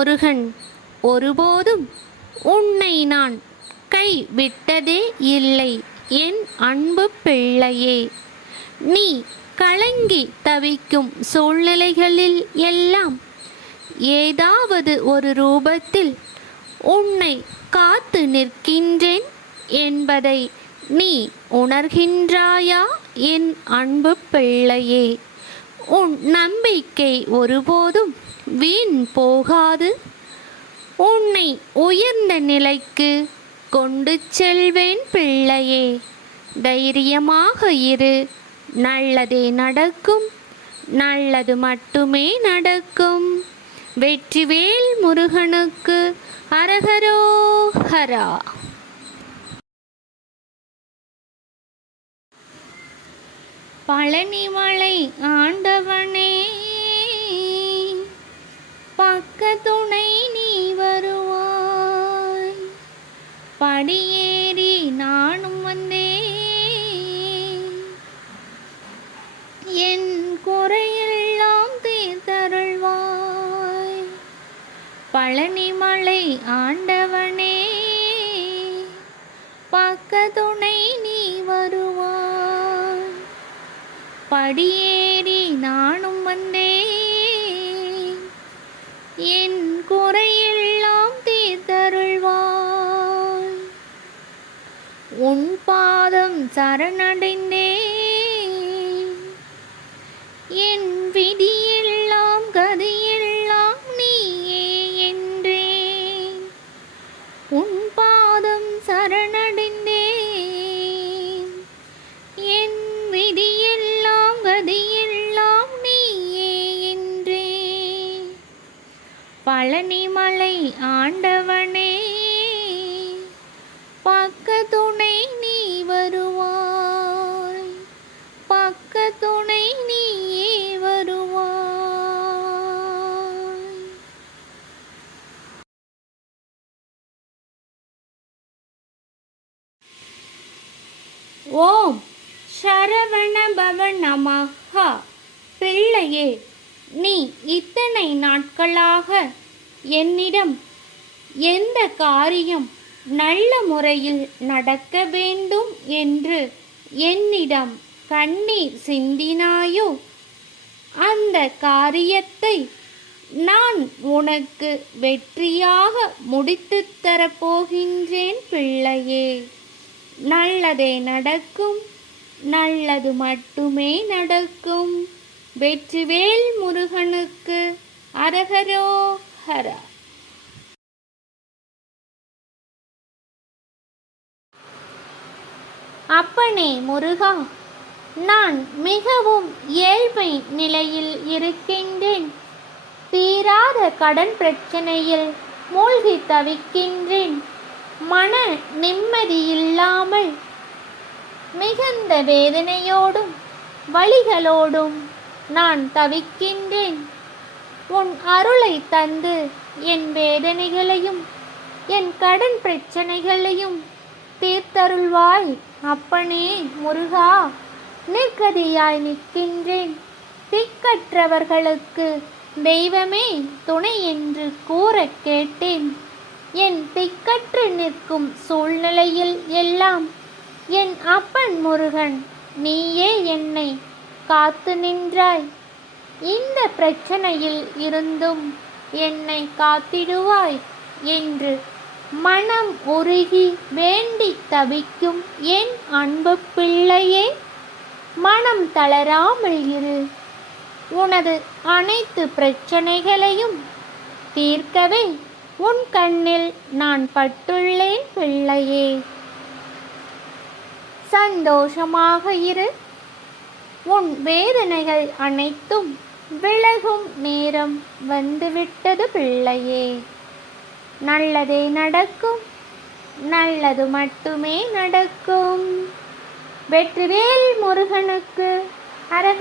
முருகன் ஒருபோதும் உன்னை நான் கைவிட்டதே இல்லை என் அன்பு பிள்ளையே. நீ கலங்கி தவிக்கும் சூழ்நிலைகளில் எல்லாம் ஏதாவது ஒரு ரூபத்தில் உன்னை காத்து நிற்கின்றேன் என்பதை நீ உணர்கின்றாயா என் அன்பு பிள்ளையே? உன் நம்பிக்கை ஒருபோதும் வீண் போகாது. உன்னை உயர்ந்த நிலைக்கு கொண்டு செல்வேன் பிள்ளையே. தைரியமாக இரு. நல்லதே நடக்கும். நல்லது மட்டுமே நடக்கும். வெற்றிவேல் முருகனுக்கு அரகரோஹரா. பழனிமலை ஆண்டவனே, பக்கத்துணை நீ வருவாய். படியேறி நானும் வந்தேன், என் குறையெல்லாம் தீர்த்தருள்வாய். பழனிமலை ஆண்டவனே, பக்கத்துணை நீ வருவாய். படியேறி நானும் வந்தேன், என் குறையெல்லாம் தீர்த்தருள்வாய். உன் பாதம் சரணடைந்தேன், என் விதியெல்லாம் கதியெல்லாம் நீயே என்றேன். உன் பாதம் சரணடைந்தேன், என் விதியெல்லாம் கதியெல்லாம் நீயே என்றேன். பழனிமலை ஆண்டவனே, பக்கத்துணை நீ வருவாய். பக்கத்துணை நீயே வருவாய். ஓம் சரவண பவ நமஹ. பிள்ளையே, நீ இத்தனை நாட்களாக என்னிடம் எந்த காரியம் நல்ல முறையில் நடக்க வேண்டும் என்று என்னிடம் கண்ணீர் சிந்தினாயோ, அந்த காரியத்தை நான் உனக்கு வெற்றியாக முடித்துத் தரப்போகின்றேன் பிள்ளையே. நல்லதே நடக்கும். நல்லது மட்டுமே நடக்கும். வெற்றிவேல் முருகனுக்கு அரகரோஹரா. அப்பனே முருகா, நான் மிகவும் ஏழ்மை நிலையில் இருக்கின்றேன். தீராத கடன் பிரச்சனையில் மூழ்கி தவிக்கின்றேன். மன நிம்மதியில்லாமல் மிகுந்த வேதனையோடும் வலிகளோடும் நான் தவிக்கின்றேன். உன் அருளை தந்து என் வேதனைகளையும் என் கடன் பிரச்சனைகளையும் தீர்த்தருள்வாய். அப்பனே முருகா, நிர்கதியாய் நிற்கின்றேன். திக்கற்றவர்களுக்கு தெய்வமே துணை என்று கூற கேட்டேன். என் திக்கற்று நிற்கும் சூழ்நிலையில் எல்லாம் என் அப்பன் முருகன் நீயே என்னை காத்து நின்றாய். இந்த பிரச்சனையில் இருந்தும் என்னை காத்திடுவாய் என்று மனம் உருகி வேண்டி தவிக்கும் என் அன்பு பிள்ளையே, மனம் தளராமல் இரு. உனது அனைத்து பிரச்சனைகளையும் தீர்க்கவே உன் கண்ணில் நான் பட்டுள்ளேன் பிள்ளையே. சந்தோஷமாக இரு. உன் வேதனைகள் அனைத்தும் விலகும் நேரம் வந்துவிட்டது பிள்ளையே. நல்லதே நடக்கும். நல்லது மட்டுமே நடக்கும். வெற்றிவேல் முருகனுக்கு அரக